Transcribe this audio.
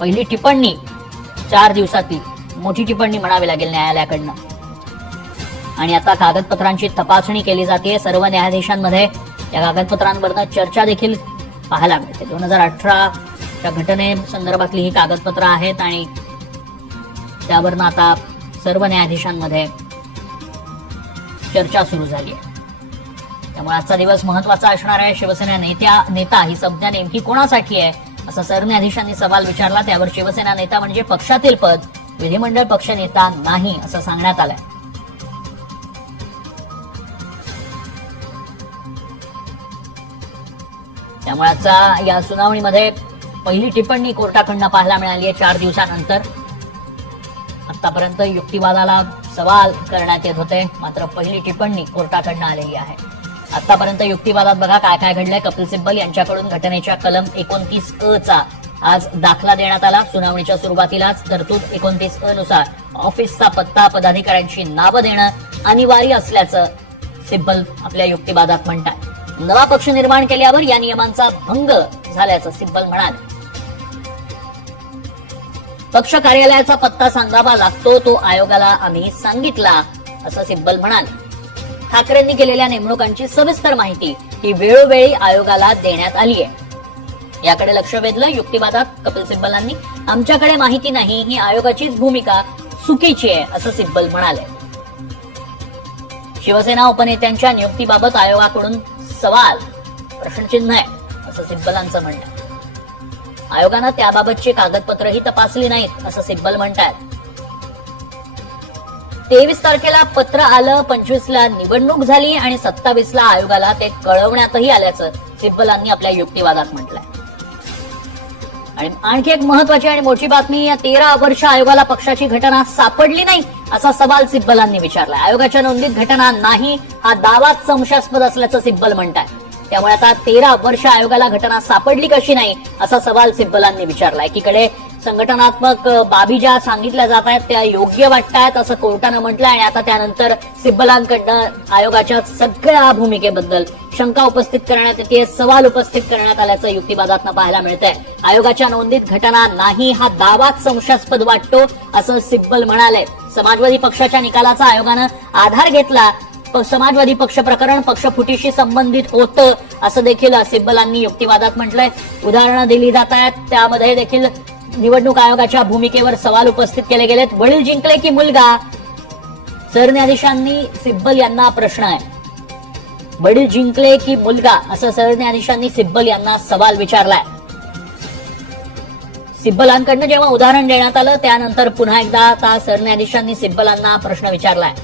पहिली टिप्पणी 4 दिवसातली मोठी टिप्पणी म्हणावी लागेल न्यायालयाकडनं. आणि आता कागदपत्रांची तपासणी केली जाते सर्व न्यायाधीशांमध्ये. या कागदपत्रांवरनं चर्चा देखील पाहायला मिळते. 2018च्या घटनेसंदर्भातली ही कागदपत्र आहेत आणि त्यावरनं आता सर्व न्यायाधीशांमध्ये चर्चा सुरू झाली आहे. त्यामुळे आजचा दिवस महत्वाचा असणार आहे. शिवसेना नेता ही संज्ञा नेमकी कोणासाठी आहे असा सरन्यायाधीशांनी सवाल विचारला. त्यावर शिवसेना नेता म्हणजे पक्षातील पद, विधिमंडळ पक्ष नेता नाही असं सांगण्यात आलंय. त्यामुळे आजचा या सुनावणीमध्ये पहिली टिप्पणी कोर्टाकडनं पाहायला मिळाली आहे 4 दिवसानंतर. आतापर्यंत युक्तिवादाला सवाल करण्यात येत होते, मात्र पहिली टिप्पणी कोर्टाकडनं आलेली आहे. आतापर्यंत युक्तिवादात बघा काय काय घडलंय. कपिल सिब्बल यांच्याकडून घटनेच्या कलम 29 चा आज दाखला देण्यात आला. सुनावणीच्या सुरुवातीलाच तरतूद 29 नुसार ऑफिसचा पत्ता, पदाधिकाऱ्यांची नावं देणं अनिवार्य असल्याचं सिब्बल आपल्या युक्तिवादात म्हणतात. नवा पक्ष निर्माण केल्यावर या नियमांचा भंग झाल्याचं सिब्बल म्हणाले. पक्ष कार्यालयाचा पत्ता सांगावा लागतो, तो आयोगाला आम्ही सांगितला असं सिब्बल म्हणाले. ठाकरेंनी केलेल्या नेमणुकांची सविस्तर माहिती ही वेळोवेळी आयोगाला देण्यात आली आहे. याकडे लक्ष वेधलं युक्तिवादात कपिल सिब्बलांनी. आमच्याकडे माहिती नाही ही आयोगाचीच भूमिका चुकीची आहे असं सिब्बल म्हणाले. शिवसेना उपनेत्यांच्या नियुक्तीबाबत आयोगाकडून सवाल, प्रश्नचिन्ह आहे असं सिब्बलांचं म्हणणं आहे. आयोगानं त्याबाबतची कागदपत्रही तपासली नाहीत असं सिब्बल म्हणतात. 23 तारखेला पत्र आलं, 25ला निवडणूक झाली आणि 27ला आयोगाला ते कळवण्यातही आल्याचं सिब्बलांनी आपल्या युक्तिवादात म्हटलंय. आणि आणखी एक महत्वाची आणि मोठी बातमी, या 13 वर्ष आयोगाला पक्षाची घटना सापडली नाही असा सवाल सिब्बलांनी विचारलाय. आयोगाच्या नोंदीत घटना नाही हा दावाच संशयास्पद असल्याचं सिब्बल म्हणतात. त्यामुळे आता 13 वर्ष आयोगाला घटना सापडली कशी नाही असा सवाल सिब्बलांनी विचारलाय. एकीकडे संघटनात्मक बाबी ज्या सांगितल्या जात आहेत त्या योग्य वाटतायत असं कोर्टानं म्हटलंय आणि आता त्यानंतर सिब्बलांकडनं आयोगाच्या सगळ्या भूमिकेबद्दल शंका उपस्थित करण्यात येते, सवाल उपस्थित करण्यात आल्याचं युक्तिवादातनं पाहायला मिळतंय. आयोगाच्या नोंदीत घटना नाही हा दावाच संशयास्पद वाटतो असं सिब्बल म्हणाले. समाजवादी पक्षाच्या निकालाचा आयोगानं आधार घेतला. समाजवादी पक्ष प्रकरण पक्षफुटीशी संबंधित होतं असं देखील सिब्बलांनी युक्तिवादात म्हटलंय. उदाहरणं दिली जात आहेत, त्यामध्ये देखील निवडणूक आयोगाच्या भूमिकेवर सवाल उपस्थित केले गेलेत. वडील जिंकले की मुलगा? सरन्यायाधीशांनी सिब्बल यांना प्रश्न आहे. वडील जिंकले की मुलगा असं सरन्यायाधीशांनी सिब्बल यांना सवाल विचारलाय. सिब्बलांकडनं जेव्हा उदाहरण देण्यात आलं त्यानंतर पुन्हा एकदा आता सरन्यायाधीशांनी सिब्बलांना प्रश्न विचारलाय.